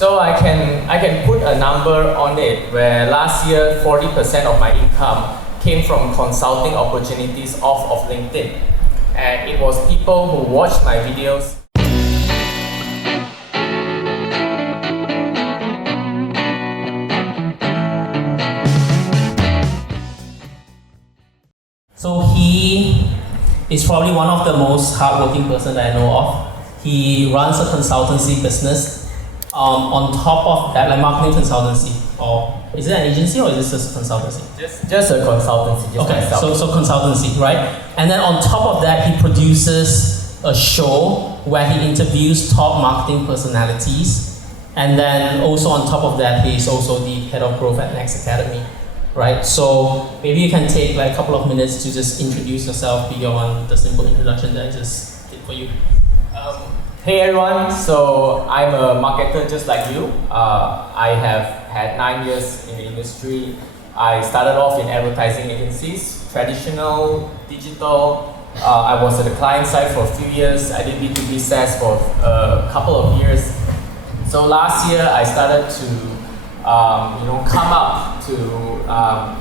So I can put a number on it where last year 40% of my income came from consulting opportunities off of LinkedIn. And it was people who watched my videos. So he is probably one of the most hardworking person that I know of. He runs a consultancy business. On top of that, like marketing consultancy, or is it an agency or is this just a consultancy? Just a consultancy, just okay, myself. so consultancy, right? And then on top of that, he produces a show where he interviews top marketing personalities. And then also on top of that, he's also the head of growth at Next Academy, right? So maybe you can take like a couple of minutes to just introduce yourself beyond the simple introduction that I just did for you. Hey everyone, so I'm a marketer just like you. I have had 9 years in the industry. I started off in advertising agencies, traditional, digital. I was at the client side for a few years. I did B2B SaaS for a couple of years. So last year I started to come up to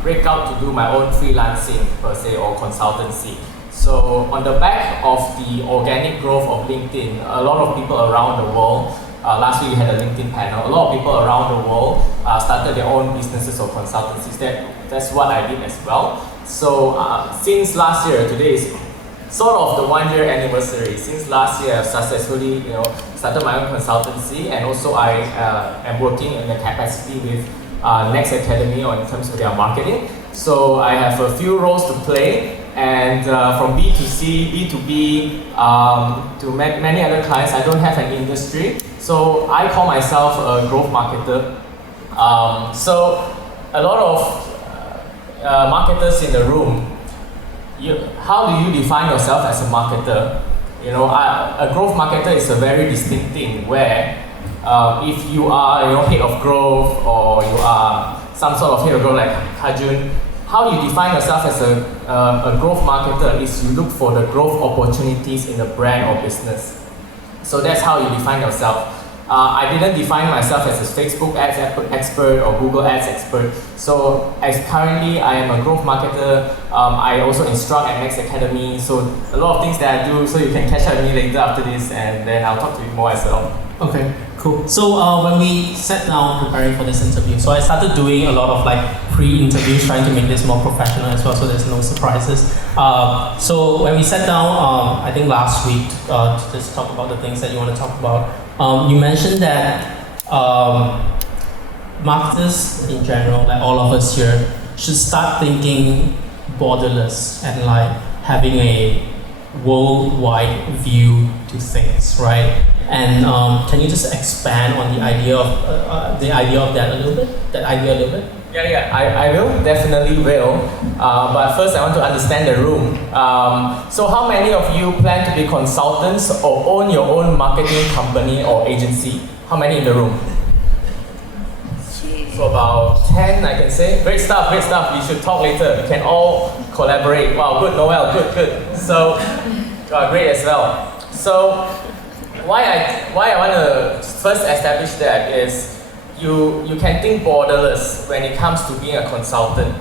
break out to do my own freelancing per se or consultancy. So on the back of the organic growth of LinkedIn, a lot of people around the world, last week we had a LinkedIn panel, a lot of people around the world started their own businesses or consultancies. That's what I did as well. So since last year, today is sort of the 1 year anniversary. Since last year I've successfully started my own consultancy, and also I am working in a capacity with Next Academy in terms of their marketing. So I have a few roles to play. And from B2C, B2B, to many other clients, I don't have an industry. So I call myself a growth marketer. So a lot of marketers in the room, how do you define yourself as a marketer? A growth marketer is a very distinct thing where if you are head of growth, or you are some sort of head of growth like Kajun, how you define yourself as a growth marketer is you look for the growth opportunities in the brand or business. So that's how you define yourself. I didn't define myself as a Facebook ads expert or Google ads expert. So as currently I am a growth marketer. I also instruct at Next Academy. So a lot of things that I do, so you can catch up with me later after this, and then I'll talk to you more as well. Okay, cool. So when we sat down preparing for this interview, so I started doing a lot of pre-interviews, trying to make this more professional as well, so there's no surprises. So when we sat down, I think last week, to just talk about the things that you want to talk about, you mentioned that marketers in general, like all of us here, should start thinking borderless and having a worldwide view to things, right? And can you just expand on the idea of that a little bit? Yeah, I will, definitely will. But first I want to understand the room. So how many of you plan to be consultants or own your own marketing company or agency? How many in the room? So about 10, I can say. Great stuff. We should talk later. We can all collaborate. Wow, good, Noel, good. So, great as well. So, why I want to first establish that is you can think borderless when it comes to being a consultant.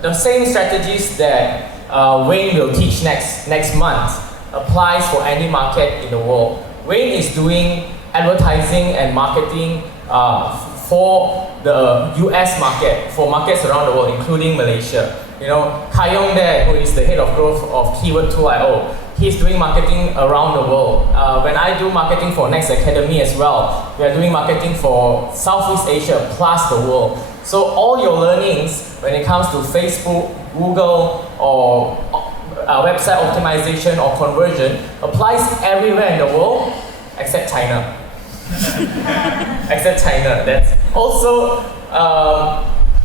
The same strategies that Wayne will teach next month applies for any market in the world. Wayne is doing advertising and marketing for the US market, for markets around the world, including Malaysia. Kayong there, who is the head of growth of Keyword 2.0, he's doing marketing around the world. When I do marketing for Next Academy as well, we are doing marketing for Southeast Asia plus the world. So all your learnings when it comes to Facebook, Google, or website optimization or conversion applies everywhere in the world except China. Except China. That's also.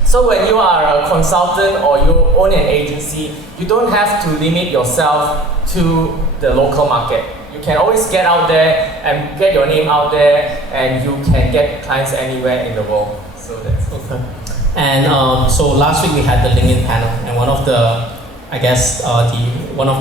So when you are a consultant or you own an agency, you don't have to limit yourself to the local market. You can always get out there and get your name out there, and you can get clients anywhere in the world. So that's okay. And so last week we had the LinkedIn panel, and one of the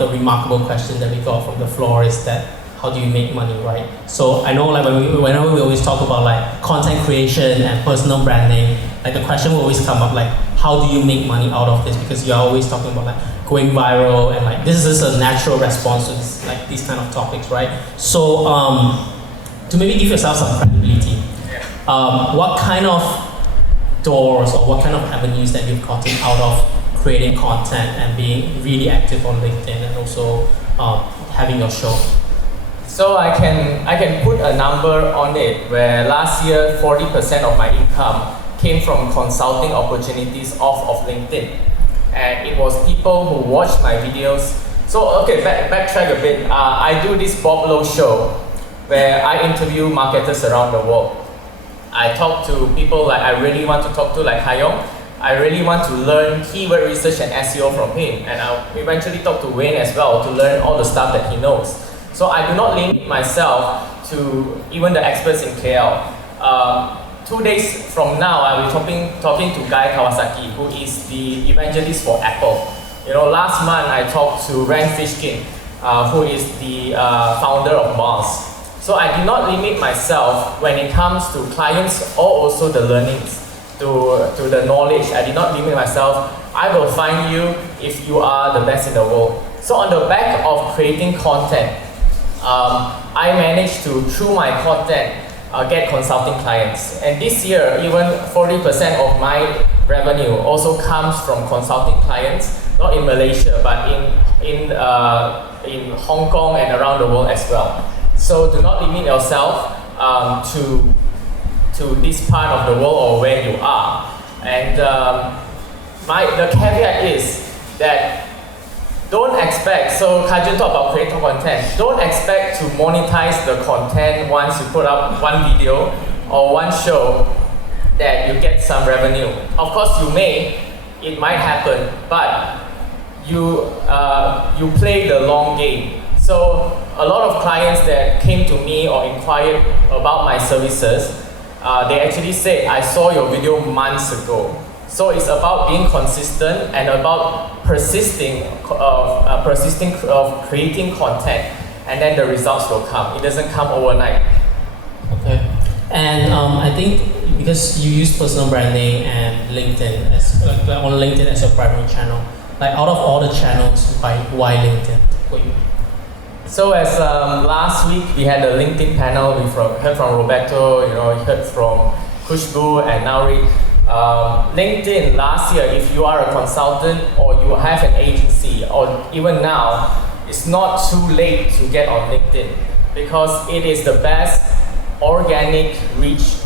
remarkable questions that we got from the floor is that how do you make money, right? So I know like whenever we always talk about like content creation and personal branding, like the question will always come up like, how do you make money out of this? Because you're always talking about like going viral and like this is a natural response to this, like these kind of topics, right? So to maybe give yourself some credibility, what kind of doors or what kind of avenues that you've gotten out of creating content and being really active on LinkedIn and also having your show? So I can put a number on it where last year 40% of my income came from consulting opportunities off of LinkedIn. And it was people who watched my videos. So okay, backtrack a bit. I do this Bob Lowe show where I interview marketers around the world. I talk to people like I really want to talk to, like Hayong. I really want to learn keyword research and SEO from him, and I'll eventually talk to Wayne as well to learn all the stuff that he knows. So I do not limit myself to even the experts in KL. 2 days from now, I will be talking to Guy Kawasaki, who is the evangelist for Apple. You know, last month I talked to Rand Fishkin, who is the founder of Mars. So I do not limit myself when it comes to clients or also the learnings, to the knowledge. I did not limit myself. I will find you if you are the best in the world. So on the back of creating content, I managed to, through my content, get consulting clients. And this year, even 40% of my revenue also comes from consulting clients, not in Malaysia, but in Hong Kong and around the world as well. So do not limit yourself to this part of the world or where you are. And the caveat is that don't expect, so Kajun talked about creating content, don't expect to monetize the content once you put up one video or one show that you get some revenue. Of course you may, it might happen, but you play the long game. So a lot of clients that came to me or inquired about my services, they actually said, I saw your video months ago. So it's about being consistent and about persisting of creating content, and then the results will come. It doesn't come overnight. Okay. And I think because you use personal branding and LinkedIn as on LinkedIn as your primary channel, like out of all the channels, why LinkedIn for you? So as last week we had a LinkedIn panel, we heard from Roberto, we heard from Kushbu and Nauri. LinkedIn last year, if you are a consultant or you have an agency, or even now, it's not too late to get on LinkedIn because it is the best organic reach,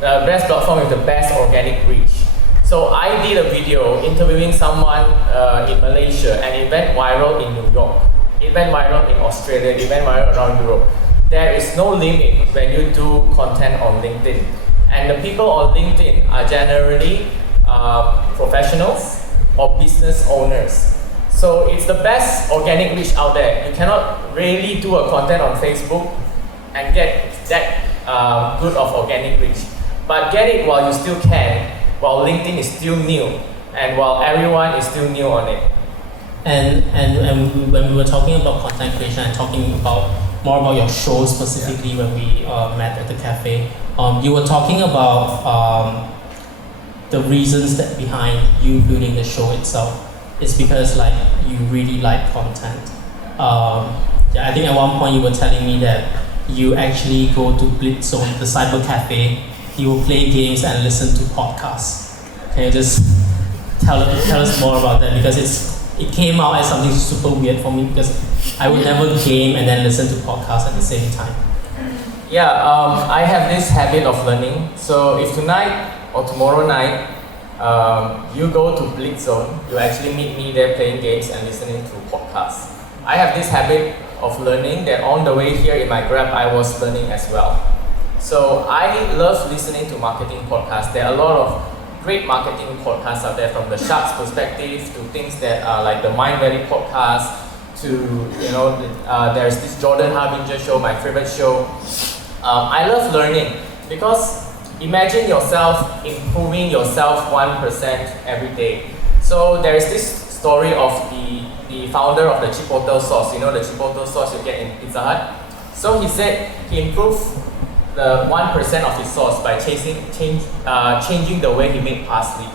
best platform with the best organic reach. So I did a video interviewing someone in Malaysia, and it went viral in New York. It went viral in Australia, it went viral around Europe. There is no limit when you do content on LinkedIn. And the people on LinkedIn are generally professionals or business owners. So it's the best organic reach out there. You cannot really do a content on Facebook and get that good of organic reach. But get it while you still can, while LinkedIn is still new, and while everyone is still new on it. And when we were talking about content creation and talking about more about your show specifically, when we met at the cafe, you were talking about the reasons that behind you building the show itself. It's because like you really like content. I think at one point you were telling me that you actually go to Blitz Zone, the cyber cafe. You will play games and listen to podcasts. Can you just tell us more about that? Because it came out as something super weird for me because I would never game and then listen to podcasts at the same time. Yeah, I have this habit of learning. So if tonight or tomorrow night you go to Blitz Zone, you actually meet me there playing games and listening to podcasts. I have this habit of learning that on the way here in my Grab, I was learning as well. So I love listening to marketing podcasts. There are a lot of great marketing podcasts out there, from the Sharks perspective to things that are like the Mind Valley podcast to, there's this Jordan Harbinger show, my favorite show. I love learning because imagine yourself improving yourself 1% every day. So there is this story of the founder of the Chipotle sauce. You know the Chipotle sauce you get in Pizza Hut? So he said he improved the 1% of his sauce by changing the way he made parsley.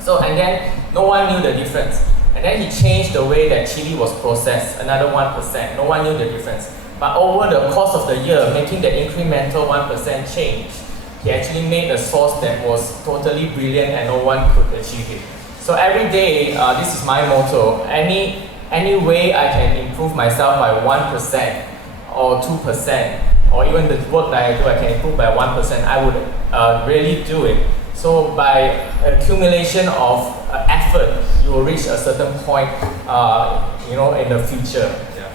So, and then no one knew the difference. And then he changed the way that chili was processed, another 1%. No one knew the difference. But over the course of the year, making the incremental 1% change, he actually made a sauce that was totally brilliant and no one could achieve it. So every day, this is my motto, any way I can improve myself by 1% or 2%, or even the work that I do, I can improve by 1%, I would really do it. So by accumulation of effort, you will reach a certain point, in the future. Yeah.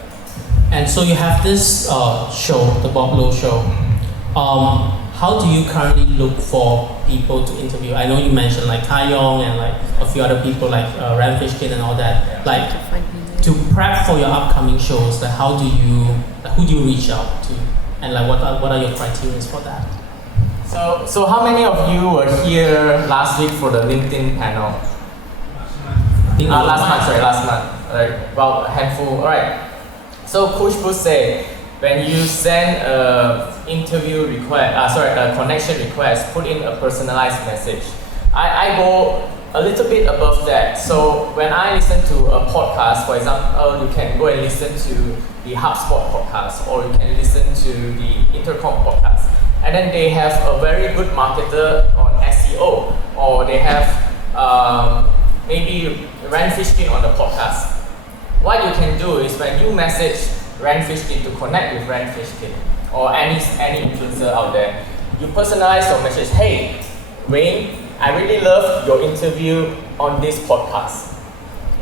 And so you have this show, the Bob Lowe Show. How do you currently look for people to interview? I know you mentioned like Tai Yong and like a few other people like Ran Fishkin and all that. Yeah. Like to prep for your upcoming shows, like who do you reach out to, and like what are your criteria for that? So how many of you were here last week for the LinkedIn panel? Last month. Right, about a handful. All right. So Push say, when you send a connection request, put in a personalized message. I go a little bit above that. So when I listen to a podcast, for example, you can go and listen to the HubSpot podcast, or you can listen to the Intercom podcast. And then they have a very good marketer on SEO, or they have maybe Ran Fishkin on the podcast. What you can do is when you message Ran Fishkin to connect with Ran Fishkin, or any influencer out there, you personalize your message. Hey, Wayne, I really love your interview on this podcast.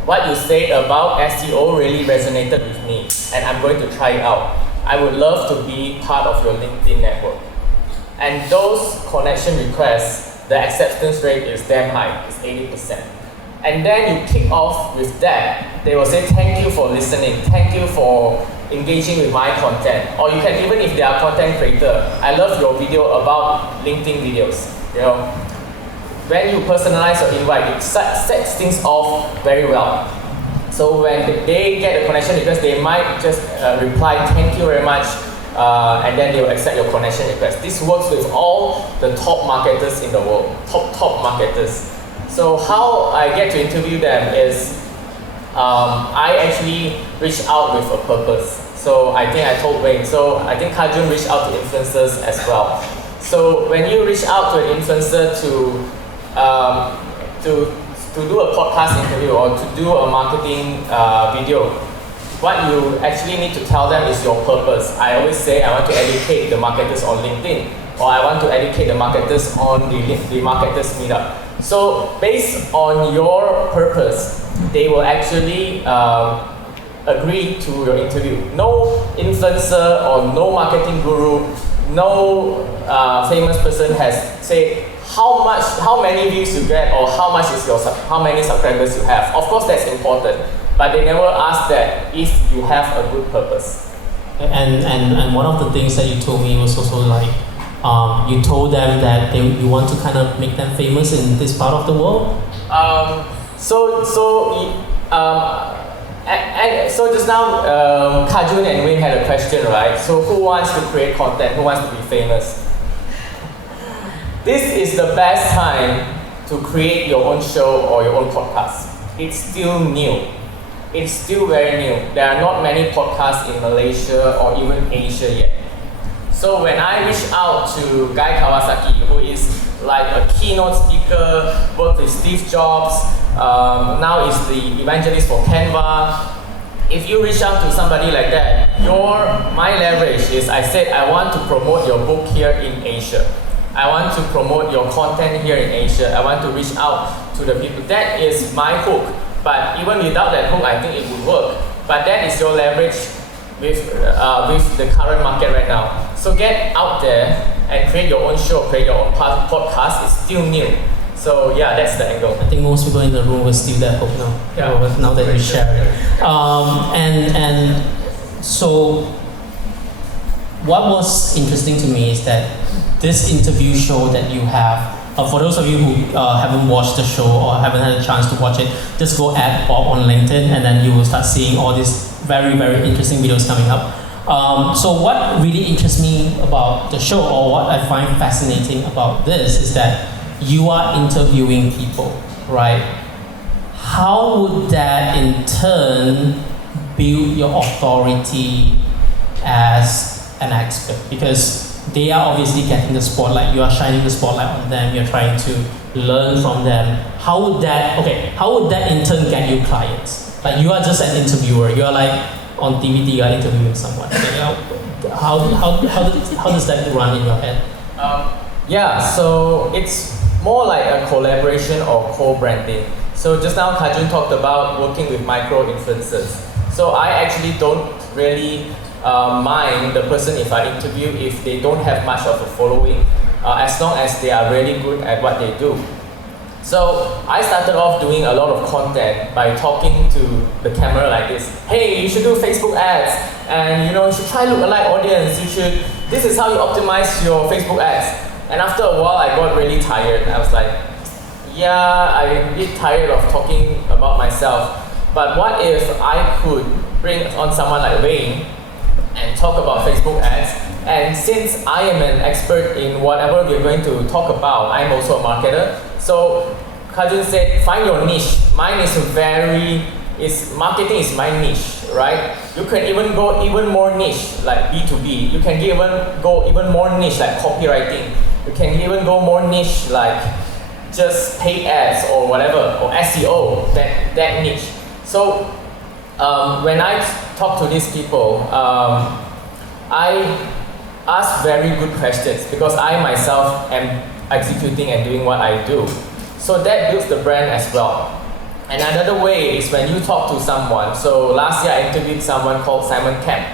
What you said about SEO really resonated with me, and I'm going to try it out. I would love to be part of your LinkedIn network. And those connection requests, the acceptance rate is damn high, it's 80%. And then you kick off with that. They will say, thank you for listening, thank you for engaging with my content. Or you can, even if they are content creator, I love your video about LinkedIn videos. When you personalize your invite, it sets things off very well. So when they get a connection request, they might just reply, thank you very much, and then they will accept your connection request. This works with all the top marketers in the world, top marketers. So how I get to interview them is, I actually reach out with a purpose. So I think I told Wayne, so I think Kajun reached out to influencers as well. So when you reach out to an influencer to do a podcast interview or to do a marketing video, what you actually need to tell them is your purpose. I always say I want to educate the marketers on LinkedIn, or I want to educate the marketers on the marketers meetup. So based on your purpose, they will actually agree to your interview. No influencer or no marketing guru, no famous person has said how many views you get or how many subscribers you have. Of course, that's important, but they never ask that if you have a good purpose. And one of the things that you told me was also like, you told them that you want to kind of make them famous in this part of the world. So just now, Kajun and Wayne had a question, right? So who wants to create content? Who wants to be famous? This is the best time to create your own show or your own podcast. It's still new. It's still very new. There are not many podcasts in Malaysia or even Asia yet. So when I reach out to Guy Kawasaki, who is like a keynote speaker, worked with Steve Jobs, now is the evangelist for Canva. If you reach out to somebody like that, my leverage is, I said I want to promote your book here in Asia. I want to promote your content here in Asia. I want to reach out to the people. That is my hook. But even without that hook, I think it would work. But that is your leverage with the current market right now. So get out there and create your own show, create your own podcast. It's still new. So yeah, that's the angle. I think most people in the room will steal that hook now. Yeah. Now that you share it. And so what was interesting to me is that this interview show that you have, for those of you who haven't watched the show or haven't had a chance to watch it, just go add Bob on LinkedIn and then you will start seeing all these very, very interesting videos coming up. So what really interests me about the show, or what I find fascinating about this, is that you are interviewing people, right? How would that in turn build your authority as an expert? Because they are obviously getting the spotlight, you are shining the spotlight on them, you're trying to learn from them. How would that in turn get you clients? Like, you are just an interviewer, you are like on DVD, you are interviewing someone. How does that run in your head? Yeah, so it's more like a collaboration or co-branding. So just now Kajun talked about working with micro-influencers. So I actually don't really mind the person if I interview if they don't have much of a following, as long as they are really good at what they do. So I started off doing a lot of content by talking to the camera like this. Hey, you should do Facebook ads, and you should try lookalike audience. This is how you optimize your Facebook ads. And after a while, I got really tired. I was like, yeah, I'm a bit tired of talking about myself. But what if I could bring on someone like Wayne and talk about Facebook ads? And since I am an expert in whatever we're going to talk about, I'm also a marketer. So Kajun said, find your niche. Mine is marketing is my niche, right? You can even go even more niche, like B2B. You can even go even more niche, like copywriting. You can even go more niche, like just paid ads or whatever, or SEO, that niche. So when I talk to these people, I ask very good questions because I myself am executing and doing what I do. So that builds the brand as well. And another way is when you talk to someone. So last year I interviewed someone called Simon Kemp,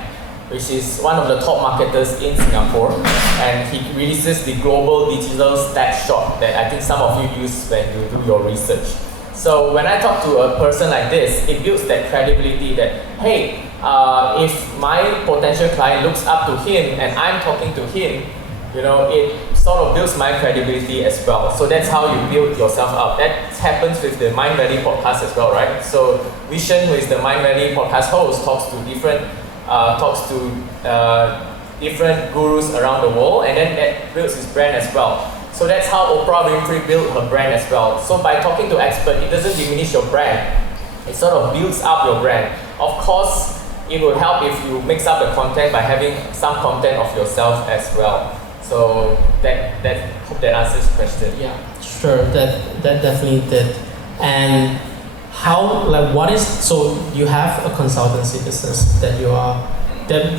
which is one of the top marketers in Singapore, and he releases the global digital stat shot that I think some of you use when you do your research. So when I talk to a person like this, it builds that credibility that, hey, if my potential client looks up to him and I'm talking to him, it sort of builds my credibility as well. So that's how you build yourself up. That happens with the Mind Ready podcast as well, right? So Vishen, who is the Mind Ready podcast host, talks to different gurus around the world, and then that builds his brand as well. So that's how Oprah Winfrey built her brand as well. So by talking to experts, it doesn't diminish your brand. It sort of builds up your brand. Of course, it will help if you mix up the content by having some content of yourself as well. So hope that answers the question. Yeah, sure. That definitely did. And so you have a consultancy business that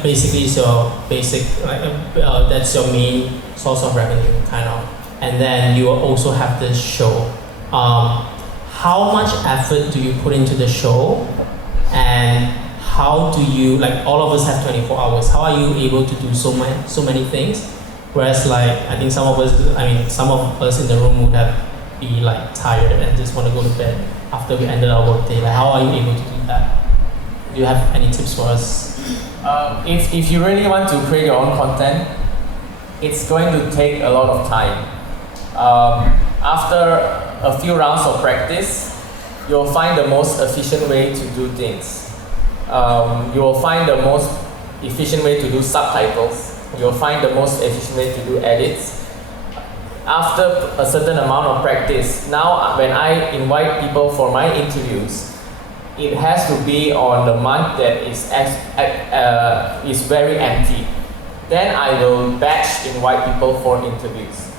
basically is your basic, that's your main source of revenue, kind of. And then you also have this show. How much effort do you put into the show? And how do you, all of us have 24 hours, how are you able to do so many things? Whereas I think some of us in the room would be tired and just want to go to bed after we ended our work day. How are you able to do that? Do you have any tips for us? If you really want to create your own content, it's going to take a lot of time. After a few rounds of practice, you'll find the most efficient way to do things. You will find the most efficient way to do subtitles. You'll find the most efficient way to do edits. After a certain amount of practice, now when I invite people for my interviews, it has to be on the month that is very empty. Then I will batch invite people for interviews.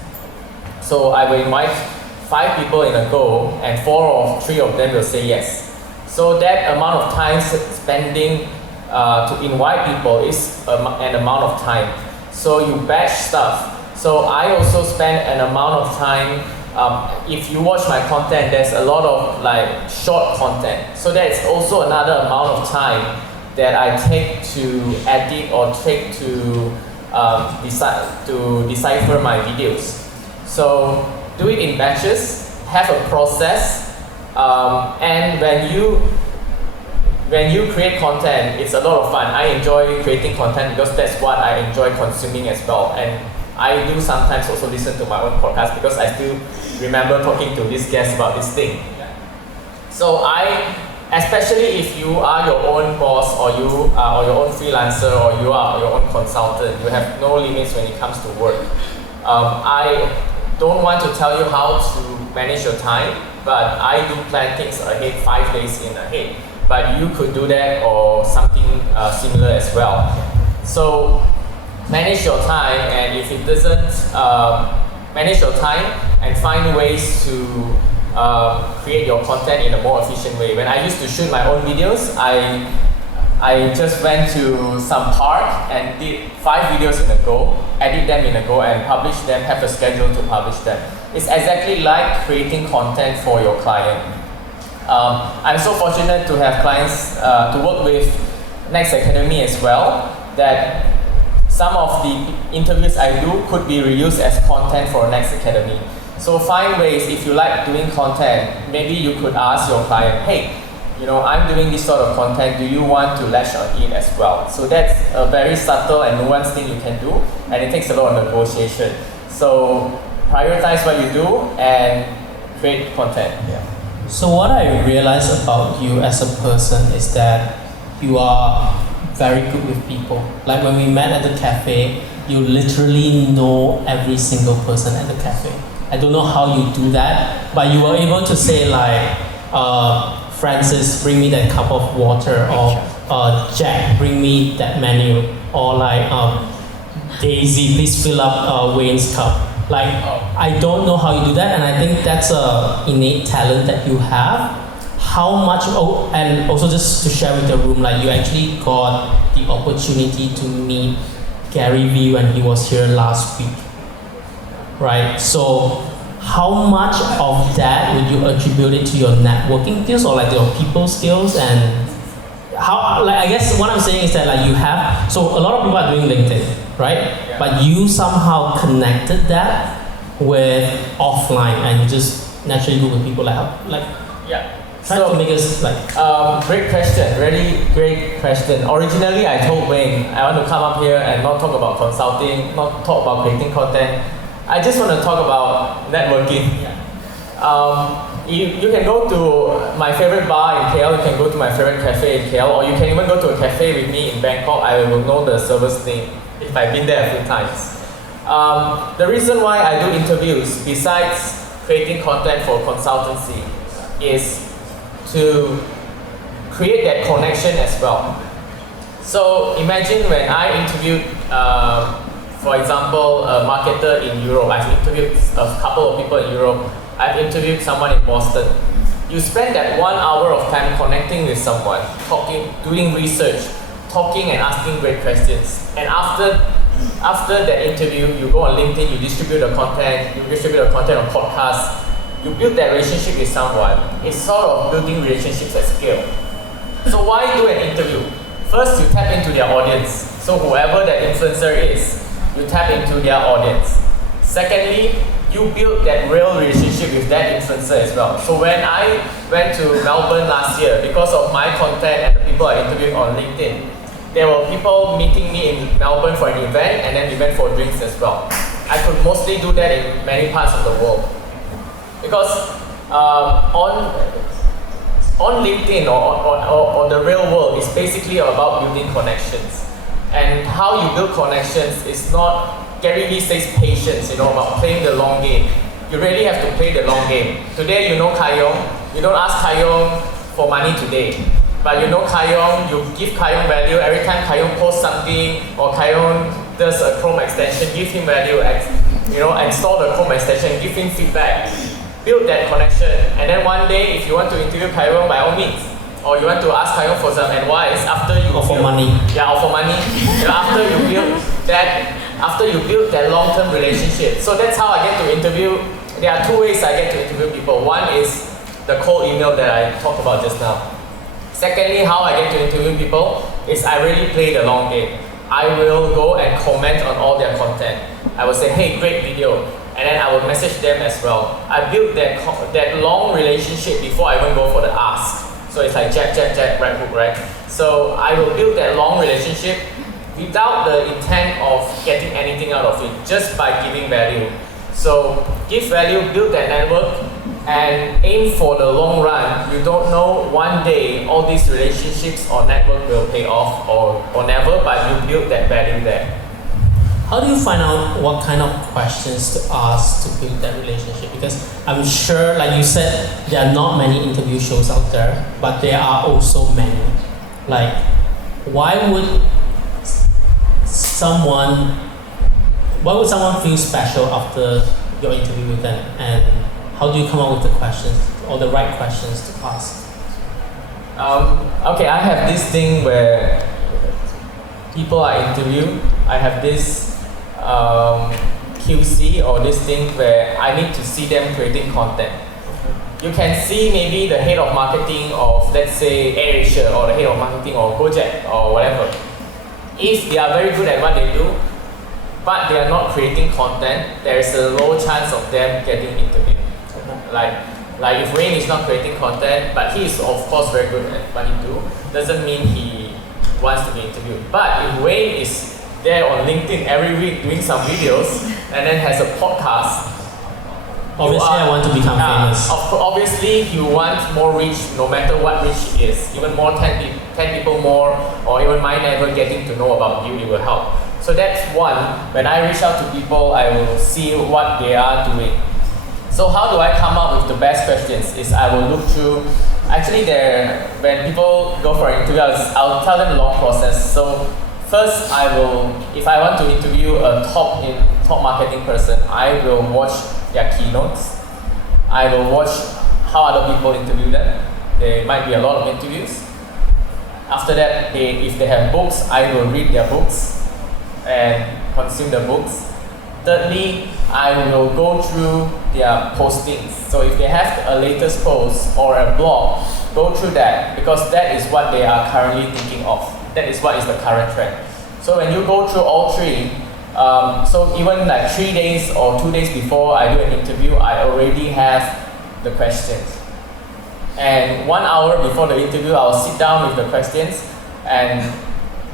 So I will invite 5 people in a go, and 4 or 3 of them will say yes. So that amount of time spending to invite people is an amount of time. So you batch stuff. So I also spend an amount of time. If you watch my content, there's a lot of short content. So that's also another amount of time that I take to edit or take to decipher my videos. So do it in batches, have a process, and when you create content, it's a lot of fun. I enjoy creating content because that's what I enjoy consuming as well. And I do sometimes also listen to my own podcast because I still remember talking to this guest about this thing. So I especially if you are your own boss or you are or your own freelancer or you are your own consultant. You have no limits when it comes to work. I don't want to tell you how to manage your time, but I do plan things ahead, 5 days in ahead. But you could do that or something similar as well. So manage your time, and if it doesn't, manage your time and find ways to create your content in a more efficient way. When I used to shoot my own videos, I just went to some park and did 5 videos in a go, edit them in a go and publish them, have a schedule to publish them. It's exactly like creating content for your client. I'm so fortunate to have clients to work with Next Academy as well, that some of the interviews I do could be reused as content for Next Academy. So find ways, if you like doing content, maybe you could ask your client, hey, you know, I'm doing this sort of content, do you want to lash on it as well? So that's a very subtle and nuanced thing you can do, and it takes a lot of negotiation. So prioritize what you do and create content. Yeah. So what I realized about you as a person is that you are very good with people. Like when we met at the cafe, you literally know every single person at the cafe. I don't know how you do that, but you were able to say like, Francis, bring me that cup of water, or Jack, bring me that menu, or like Daisy, please fill up Wayne's cup. Like, I don't know how you do that, and I think that's a innate talent that you have. How much, and also just to share with the room, like you actually got the opportunity to meet Gary Vee when he was here last week, right? So how much of that would you attribute it to your networking skills or like your people skills? And how, like, I guess what I'm saying is that like you have, so a lot of people are doing LinkedIn, right? Yeah. But you somehow connected that with offline, and you just naturally go with people like yeah. Try to make us like... great question, really great question. Originally, I told Wayne, I want to come up here and not talk about consulting, not talk about creating content. I just want to talk about networking. Yeah. You can go to my favorite bar in KL, you can go to my favorite cafe in KL, or you can even go to a cafe with me in Bangkok. I will know the server's name if I've been there a few times. The reason why I do interviews, besides creating content for consultancy, is to create that connection as well. So imagine when I interviewed, for example, a marketer in Europe. I've interviewed a couple of people in Europe. I've interviewed someone in Boston. You spend that 1 hour of time connecting with someone, talking, doing research, talking and asking great questions. And after that interview, you go on LinkedIn, you distribute the content, on podcasts, you build that relationship with someone. It's sort of building relationships at scale. So why do an interview? First, you tap into their audience. So whoever that influencer is, you tap into their audience. Secondly, you build that real relationship with that influencer as well. So when I went to Melbourne last year, because of my content and the people I interviewed on LinkedIn, there were people meeting me in Melbourne for an event, and then we went for drinks as well. I could mostly do that in many parts of the world. Because on LinkedIn or the real world, it's basically about building connections. And how you build connections is not, Gary Vee says patience, you know, about playing the long game. You really have to play the long game. Today you know Kayong, you don't ask Kayong for money today. But you know Kayong, you give Kayong value. Every time Kayong posts something or Kayong does a Chrome extension, give him value, you know, install the Chrome extension, give him feedback. Build that connection, and then one day, if you want to interview Kayong, by all means, or you want to ask Kayong for some advice after you for money. Yeah, or for money. You know, after you build that long-term relationship. So that's how I get to interview. There are 2 ways I get to interview people. One is the cold email that I talked about just now. Secondly, how I get to interview people is I really play the long game. I will go and comment on all their content. I will say, hey, great video. And then I will message them as well. I built that long relationship before I even go for the ask. So it's like Jack, right hook, right? So I will build that long relationship without the intent of getting anything out of it, just by giving value. So give value, build that network, and aim for the long run. You don't know one day all these relationships or network will pay off or never, but you build that value there. How do you find out what kind of questions to ask to build that relationship? Because I'm sure, like you said, there are not many interview shows out there, but there are also many. Like, why would someone feel special after your interview with them? And how do you come up with the questions or the right questions to ask? Okay, I have this thing where people I interview, I have this QC or this thing where I need to see them creating content. You can see maybe the head of marketing of, let's say, AirAsia, or the head of marketing of Gojek or whatever. If they are very good at what they do, but they are not creating content, there is a low chance of them getting interviewed. Like if Wayne is not creating content, but he is of course very good at what he do, doesn't mean he wants to be interviewed. But if Wayne is there on LinkedIn every week doing some videos and then has a podcast, obviously I want to become famous. Obviously you want more reach, no matter what reach it is. Even more 10 people more, or even my never getting to know about you, it will help. So that's one. When I reach out to people, I will see what they are doing. So how do I come up with the best questions? Is I will look through, actually when people go for an interview, I'll tell them the long process. So first, if I want to interview a top marketing person, I will watch their keynotes. I will watch how other people interview them. There might be a lot of interviews. After that, if they have books, I will read their books and consume the books. Thirdly, I will go through their postings. So if they have a latest post or a blog, go through that, because that is what they are currently thinking of. That is what is the current trend. So when you go through all three, so even like 3 days or 2 days before I do an interview, I already have the questions. And 1 hour before the interview, I'll sit down with the questions and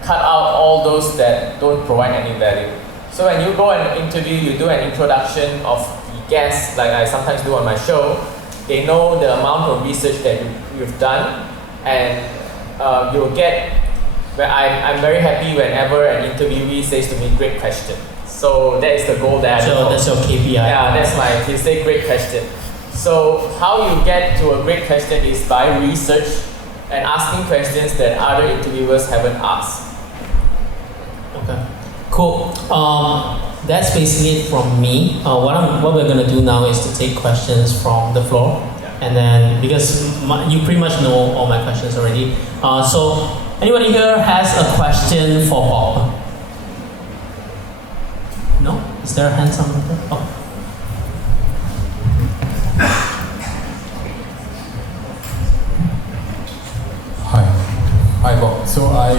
cut out all those that don't provide any value. So when you go and interview, you do an introduction of the guests, like I sometimes do on my show. They know the amount of research that you've done, and you'll get. But I'm very happy whenever an interviewee says to me, "Great question." So that is the goal that I So that's your KPI. Yeah, that's he say great question. So how you get to a great question is by research and asking questions that other interviewers haven't asked. Okay, cool. That's basically it from me. What we're gonna do now is to take questions from the floor, and then because you pretty much know all my questions already. So anybody here has a question for Bob? No? Is there a hand somewhere? Oh. Hi Bob. So I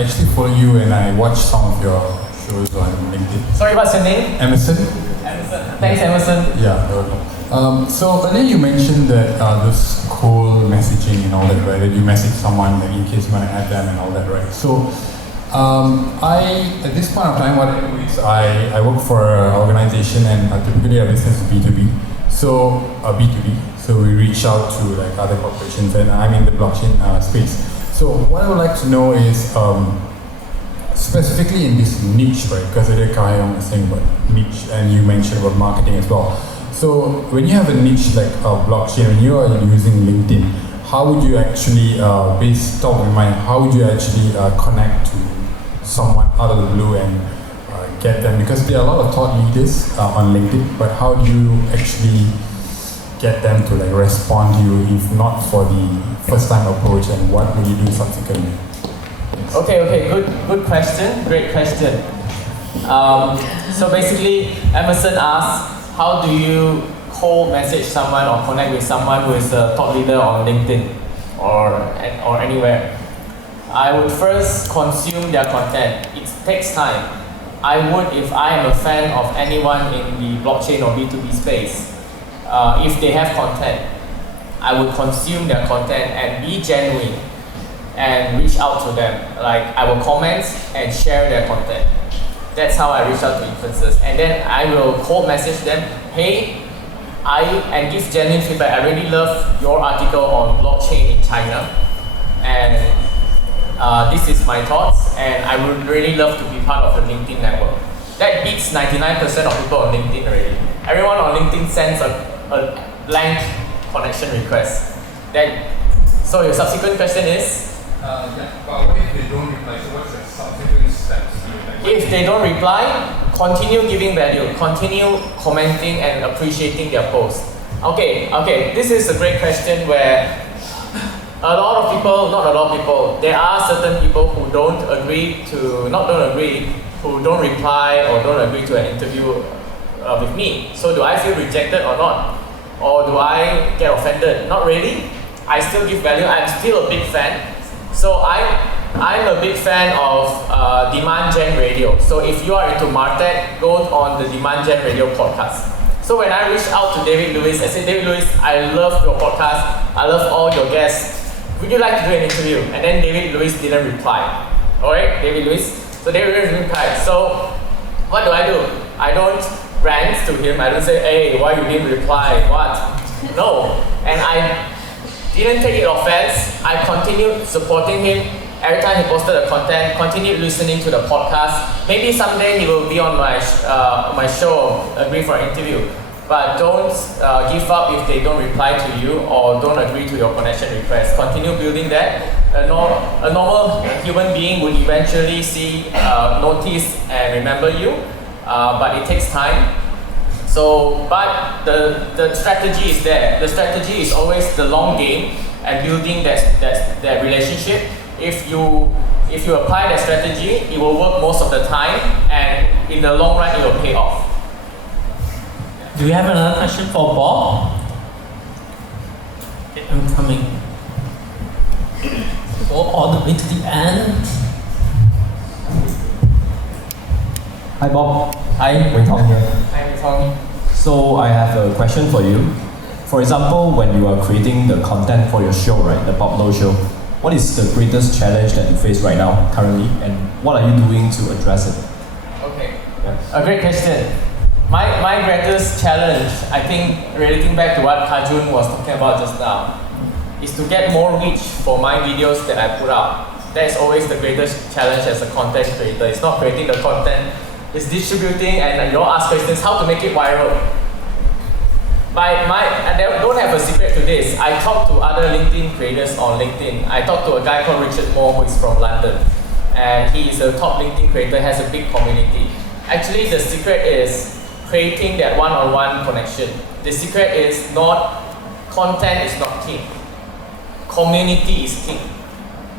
actually follow you and I watch some of your shows on LinkedIn. Sorry, what's your name? Emerson. Emerson. Thanks, Emerson. Yeah. So earlier you mentioned that this cold messaging and all that, right? That you message someone like in case you want to add them and all that, right? So at this point of time, what I do is I work for an organization, and typically our business is B2B. So B2B. So we reach out to like other corporations, and I'm in the blockchain space. So what I would like to know is specifically in this niche, right? Because Kayong was saying about niche, and you mentioned about marketing as well. So when you have a niche like blockchain, when you are using LinkedIn, how would you actually, based top of mind, how would you actually connect to someone out of the blue and get them? Because there are a lot of thought leaders on LinkedIn, but how do you actually get them to like respond to you if not for the first time approach, and what will you do subsequently? Yes. Okay, good question, great question. So basically, Emerson asks, how do you cold message someone or connect with someone who is a thought leader on LinkedIn or anywhere? I would first consume their content. It takes time. I would, if I am a fan of anyone in the blockchain or B2B space, if they have content, I would consume their content and be genuine and reach out to them. Like I will comment and share their content. That's how I reach out to influencers. And then I will cold message them, hey, and give genuine feedback. I really love your article on blockchain in China, and this is my thoughts, and I would really love to be part of the LinkedIn network. That beats 99% of people on LinkedIn already. Everyone on LinkedIn sends a blank connection request. So your subsequent question is? But what if they don't reply? So what's the subsequent steps? If they don't reply, continue giving value, continue commenting and appreciating their post. Okay, this is a great question where a lot of people, not a lot of people, there are certain people who who don't reply or don't agree to an interview with me. So do I feel rejected or not? Or do I get offended? Not really. I still give value. I'm still a big fan. So I'm a big fan of Demand Gen Radio. So if you are into MarTech, go on the Demand Gen Radio podcast. So when I reached out to David Lewis, I said, David Lewis, I love your podcast. I love all your guests. Would you like to do an interview? And then David Lewis didn't reply. Alright, David Lewis. So David Lewis didn't reply. So what do? I don't rant to him. I don't say, hey, why you didn't reply? What? No. And I didn't take it offense. I continued supporting him. Every time he posted the content, continued listening to the podcast. Maybe someday he will be on my show, agree for an interview. But don't give up if they don't reply to you or don't agree to your connection request. Continue building that. A normal human being would eventually see, notice and remember you, but it takes time. So, but the strategy is there. The strategy is always the long game and building that relationship. If you apply that strategy, it will work most of the time, and in the long run, it will pay off. Do we have another question for Bob? Okay, I'm coming. Go all the way to the end. Hi Bob. Hi. Wei Tong here. Hi, Tong. So I have a question for you. For example, when you are creating the content for your show, right, the Bob Low Show, what is the greatest challenge that you face right now, currently, and what are you doing to address it? Okay. Yeah. A great question. My greatest challenge, I think, relating back to what Kajun was talking about just now, is to get more reach for my videos that I put out. That is always the greatest challenge as a content creator. It's not creating the content, it's distributing, and you all ask questions, how to make it viral. I don't have a secret to this. I talk to other LinkedIn creators on LinkedIn. I talked to a guy called Richard Moore who is from London. And he is a top LinkedIn creator, has a big community. Actually, the secret is creating that one-on-one connection. The secret is not, content is not king. Community is king.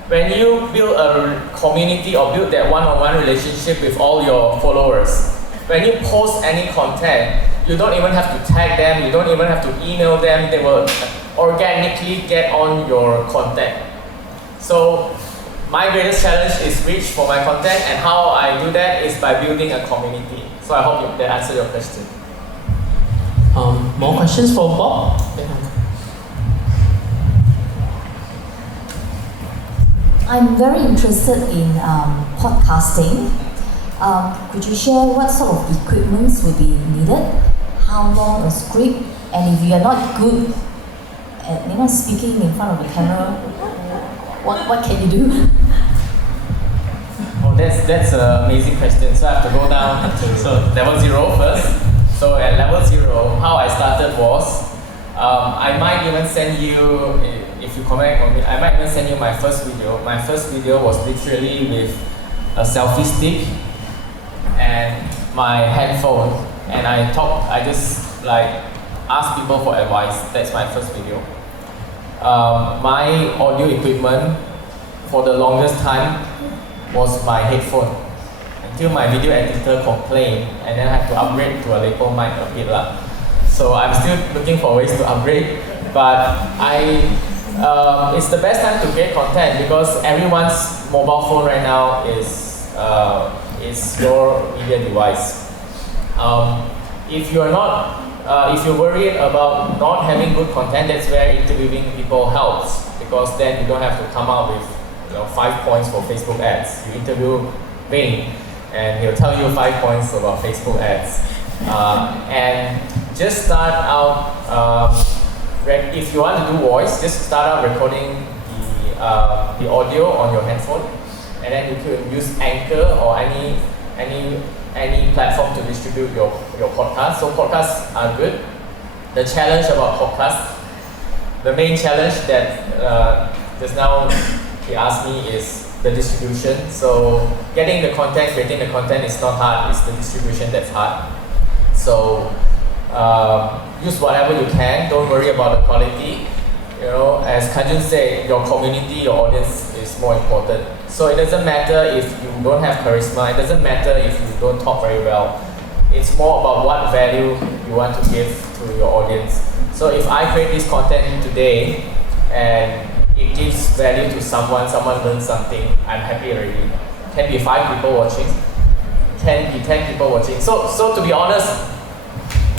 When you build a community or build that one-on-one relationship with all your followers, when you post any content, you don't even have to tag them, you don't even have to email them, they will organically get on your content. So my greatest challenge is reach for my content, and how I do that is by building a community. So I hope that answered your question. More questions for Bob? I'm very interested in podcasting. Could you share what sort of equipments would be needed? How long a script? And if you are not good at speaking in front of the camera, what can you do? Oh, that's an amazing question. So I have to go down to level 0 first. So at level 0, how I started was, I might even send you, if you comment on me, I might even send you my first video. My first video was literally with a selfie stick and my headphone, and I just like ask people for advice. That's my first video. My audio equipment for the longest time was my headphone, until my video editor complained, and then I had to upgrade to a lapel mic a bit lah. So I'm still looking for ways to upgrade, but it's the best time to create content because everyone's mobile phone right now is your media device. If you're worried about not having good content, that's where interviewing people helps, because then you don't have to come up with 5 points for Facebook ads. You interview Bing, and he'll tell you 5 points about Facebook ads. And just start out, if you want to do voice, just start out recording the audio on your headphone, and then you could use Anchor or any platform to distribute your podcast. So podcasts are good. The challenge about podcasts, the main challenge that just now he asked me is the distribution. So getting the content, creating the content is not hard, it's the distribution that's hard. So use whatever you can, don't worry about the quality. You know, as Kanjun said, your community, your audience is more important. So it doesn't matter if you don't have charisma, it doesn't matter if you don't talk very well. It's more about what value you want to give to your audience. So if I create this content today and it gives value to someone learns something, I'm happy already. Can be 5 people watching, can be 10 people watching. So to be honest,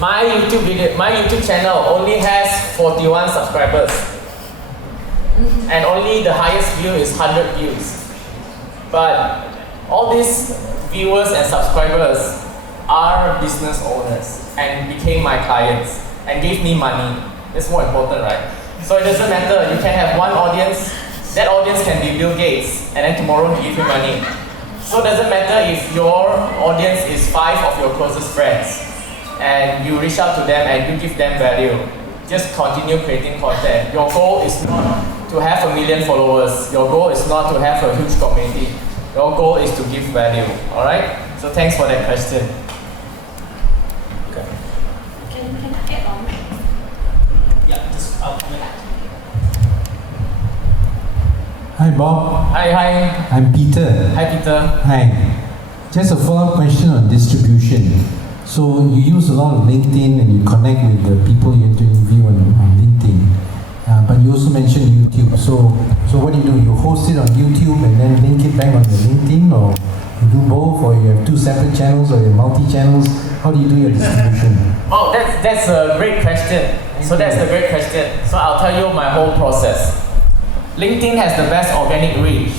my YouTube channel only has 41 subscribers. And only the highest view is 100 views. But all these viewers and subscribers are business owners and became my clients and gave me money. That's more important, right? So it doesn't matter, you can have one audience, that audience can be Bill Gates, and then tomorrow he give you money. So it doesn't matter if your audience is 5 of your closest friends and you reach out to them and you give them value. Just continue creating content. Your goal is not to have 1 million followers. Your goal is not to have a huge community. Your goal is to give value. Alright? So thanks for that question. Can I get on? Yeah, just out. Hi Bob, Hi. I'm Peter. Hi Peter. Hi. Just a follow-up question on distribution. So you use a lot of LinkedIn and you connect with the people you interview on LinkedIn. But you also mentioned YouTube. So what do? You host it on YouTube and then link it back on your LinkedIn, or you do both, or you have 2 separate channels, or you have multi-channels? How do you do your distribution? Oh, that's a great question. So that's the great question. So I'll tell you my whole process. LinkedIn has the best organic reach.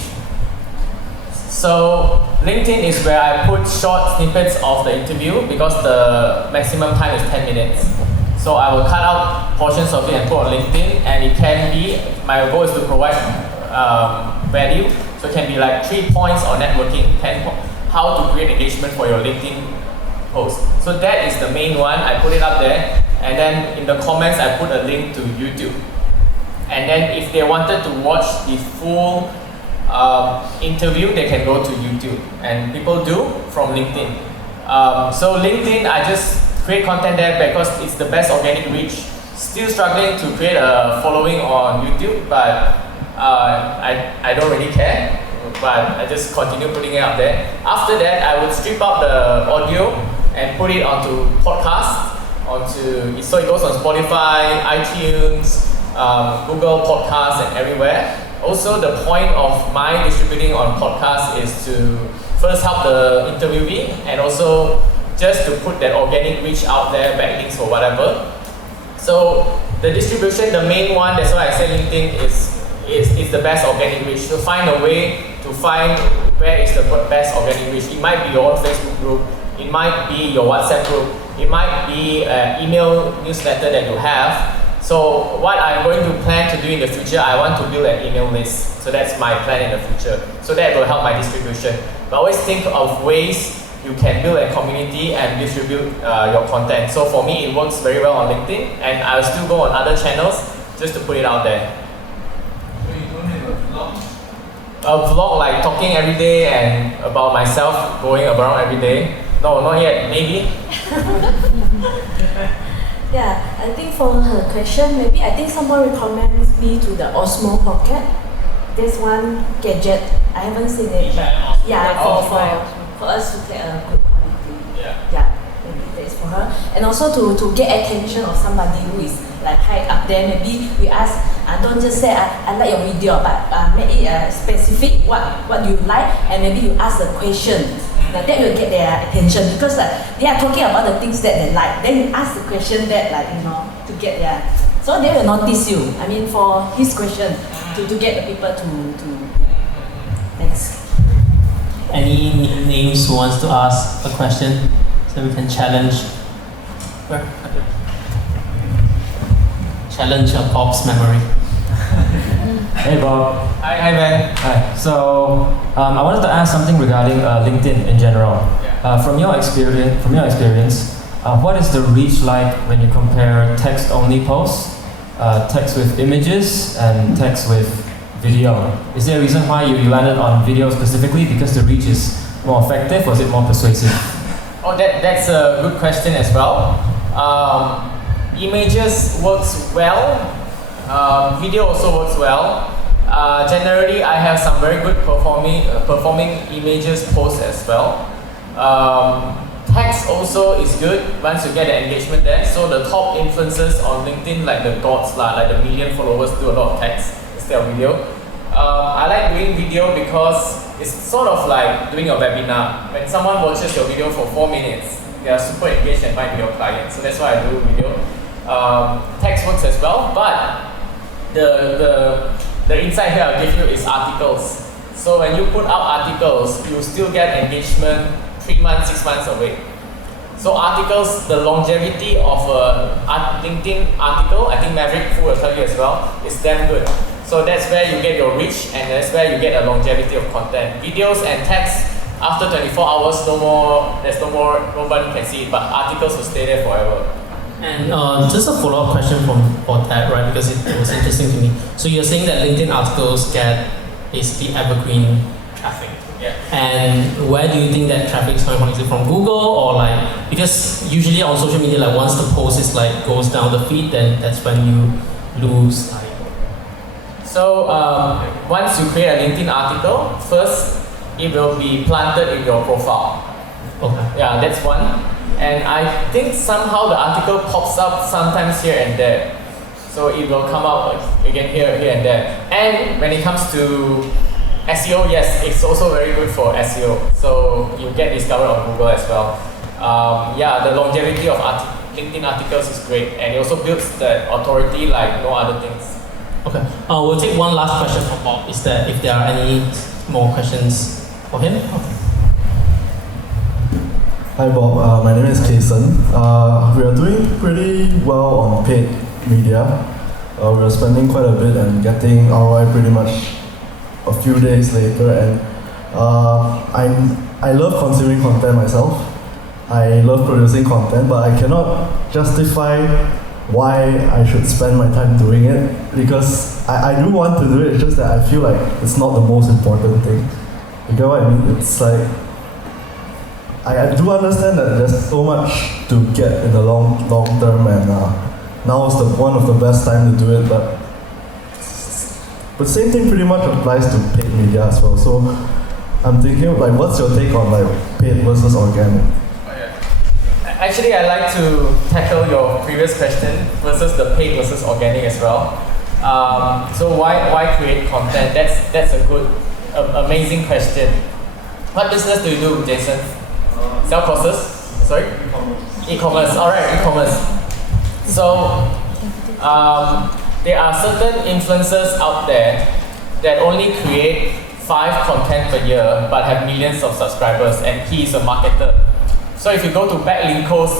So LinkedIn is where I put short snippets of the interview because the maximum time is 10 minutes. So I will cut out portions of it and put on LinkedIn, and it can be, my goal is to provide value. So it can be like 3 points on networking, how to create engagement for your LinkedIn post. So that is the main one, I put it up there, and then in the comments I put a link to YouTube. And then if they wanted to watch the full interview, they can go to YouTube, and people do from LinkedIn. So LinkedIn, I just create content there because it's the best organic reach. Still struggling to create a following on YouTube, but I don't really care, but I just continue putting it up there. After that, I would strip out the audio and put it onto podcast, so it goes on Spotify, iTunes, Google Podcasts, and everywhere. Also, the point of my distributing on podcast is to first help the interviewee, and also just to put that organic reach out there, backlinks or whatever. So the distribution, the main one, that's why I say LinkedIn is the best organic reach. To find a way to find where is the best organic reach. It might be your own Facebook group, it might be your WhatsApp group, it might be an email newsletter that you have. So what I'm going to plan to do in the future, I want to build an email list. So that's my plan in the future. So that will help my distribution. But always think of ways you can build a community and distribute your content. So for me, it works very well on LinkedIn, and I'll still go on other channels just to put it out there. So you don't have a vlog? A vlog like talking every day and about myself, going around every day. No, not yet, maybe. Yeah, I think for her question, maybe I think someone recommends me to the Osmo Pocket. There's one gadget, I haven't seen it, but yeah, for us to take a good quality. Yeah, maybe that's for her. And also to get attention of somebody who is like high up there, maybe we ask, don't just say, I like your video, but make it specific what you like, and maybe you ask a question. Now that will get their attention, because they are talking about the things that they like. Then you ask the question that to get their, so they will notice you. I mean, for his question, to get the people to thanks. Any names who wants to ask a question so we can challenge? challenge Pop's memory. Hey Bob. Hi Ben. Hi. So I wanted to ask something regarding LinkedIn in general. From your experience, what is the reach like when you compare text-only posts, text with images, and text with video? Is there a reason why you landed on video specifically? Because the reach is more effective, or is it more persuasive? Oh, that's a good question as well. Images works well. Video also works well. Generally, I have some very good performing images posts as well. Text also is good once you get the engagement there. So the top influencers on LinkedIn, like the gods, like the million followers, do a lot of text instead of video. I like doing video because it's sort of like doing a webinar. When someone watches your video for 4 minutes, they are super engaged and might be your client. So that's why I do video. Text works as well, but the insight here I'll give you is articles. So when you put out articles, you still get engagement 3 months, 6 months away. So articles, the longevity of a LinkedIn article, I think Maverick Fu will tell you as well, is damn good. So that's where you get your reach, and that's where you get a longevity of content. Videos and text, after 24 hours, nobody can see it, but articles will stay there forever. And just a follow-up question for that, right? Because it was interesting to me. So you're saying that LinkedIn articles get basically evergreen traffic. Yeah. And where do you think that traffic is coming from? Is it from Google or like, because usually on social media, like once the post is like goes down the feed, then that's when you lose. So once you create a LinkedIn article, first it will be planted in your profile. Okay. Yeah, that's one. And I think somehow the article pops up sometimes here and there. So it will come out again here and there. And when it comes to SEO, yes, it's also very good for SEO. So you get discovered on Google as well. Yeah, the longevity of LinkedIn articles is great, and it also builds the authority like no other things. Okay. We'll take one last question from Bob. Is that if there are any more questions for him? Okay. Hi Bob, my name is Kason. We are doing pretty well on paid media. We are spending quite a bit and getting ROI pretty much a few days later, and I love consuming content myself. I love producing content, but I cannot justify why I should spend my time doing it, because I do want to do it, it's just that I feel like it's not the most important thing. You get what I mean? It's like, I do understand that there's so much to get in the long term, and now is one of the best time to do it, but same thing pretty much applies to paid media as well. So I'm thinking, like, what's your take on like paid versus organic? Actually, I like to tackle your previous question versus the paid versus organic as well. So why create content? That's a good, amazing question. What business do you do, Jason? Sell courses? Sorry? E-commerce. All right, e-commerce. So there are certain influencers out there that only create 5 content per year but have millions of subscribers, and he is a marketer. So if you go to Backlinko's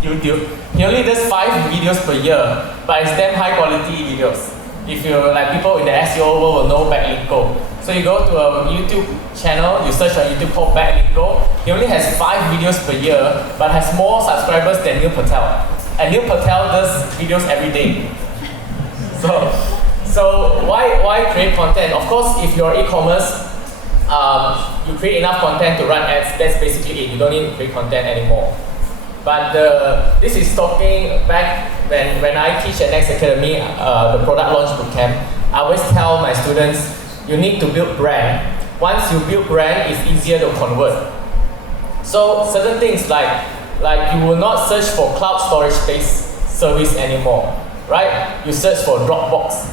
YouTube, he only does 5 videos per year, but it's damn high quality videos. If you like, people in the SEO world will know Backlinko. So you go to a YouTube channel, you search on YouTube called Backlinko. He only has 5 videos per year, but has more subscribers than Neil Patel. And Neil Patel does videos every day. So why create content? Of course, if you're e-commerce, you create enough content to run ads. That's basically it. You don't need to create content anymore. But this is talking back when I teach at Next Academy, the product launch bootcamp. I always tell my students, you need to build brand. Once you build brand, it's easier to convert. So certain things like you will not search for cloud storage space service anymore, right? You search for Dropbox.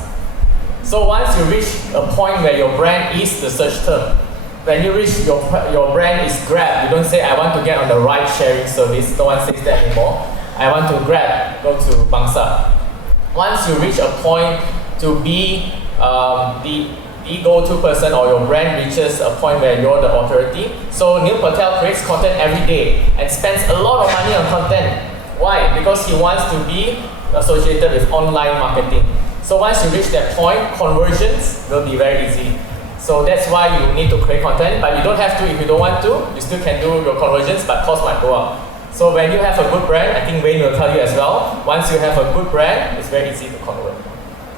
So once you reach a point where your brand is the search term, when you reach your brand is Grab, you don't say I want to get on the ride sharing service. No one says that anymore. I want to Grab, go to Bangsa. Once you reach a point to be the go-to person, or your brand reaches a point where you're the authority. So Neil Patel creates content every day and spends a lot of money on content. Why? Because he wants to be associated with online marketing. So once you reach that point, conversions will be very easy. So that's why you need to create content, but you don't have to if you don't want to. You still can do your conversions, but cost might go up. So when you have a good brand, I think Wayne will tell you as well, once you have a good brand, it's very easy to convert.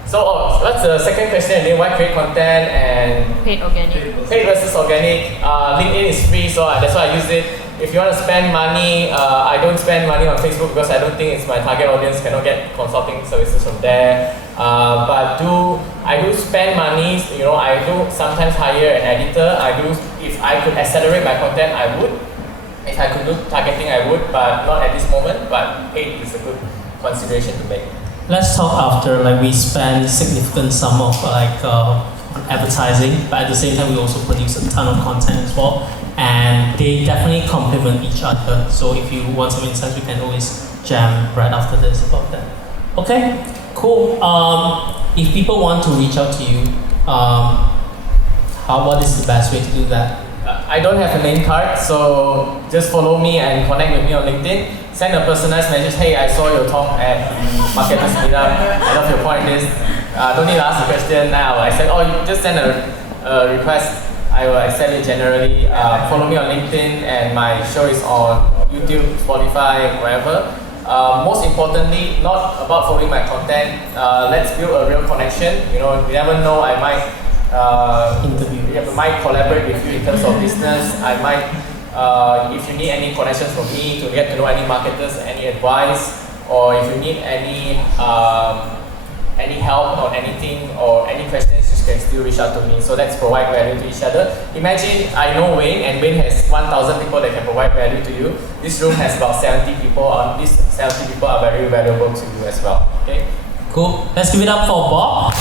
So what's the second question again? Why create content and Paid organic. paid versus organic? LinkedIn is free, so that's why I use it. If you want to spend money, I don't spend money on Facebook because I don't think it's my target audience, cannot get consulting services from there. But I do spend money, I do sometimes hire an editor. If I could accelerate my content, I would. If I could do targeting, I would, but not at this moment. But paid is a good consideration to make. Let's talk after, like we spend significant sum of on advertising, but at the same time we also produce a ton of content as well, and they definitely complement each other. So if you want some insights, we can always jam right after this about that. Okay, cool. If people want to reach out to you, what is the best way to do that? I don't have a name card, so just follow me and connect with me on LinkedIn. Send a personalized message. Hey, I saw your talk at Marketers Meetup. I love your point is, don't need to ask the question now. I said, you just send a request. I will accept it generally. Follow me on LinkedIn, and my show is on YouTube, Spotify, wherever. Most importantly, not about following my content. Let's build a real connection. You never know. I might might collaborate with you in terms of business. I might, if you need any connections from me to get to know any marketers, any advice, or if you need any help on anything or any questions, you can still reach out to me. So let's provide value to each other. Imagine I know Wayne, and Wayne has 1,000 people that can provide value to you. This room has about 70 people. These 70 people are very valuable to you as well. Okay. Cool. Let's give it up for Bob.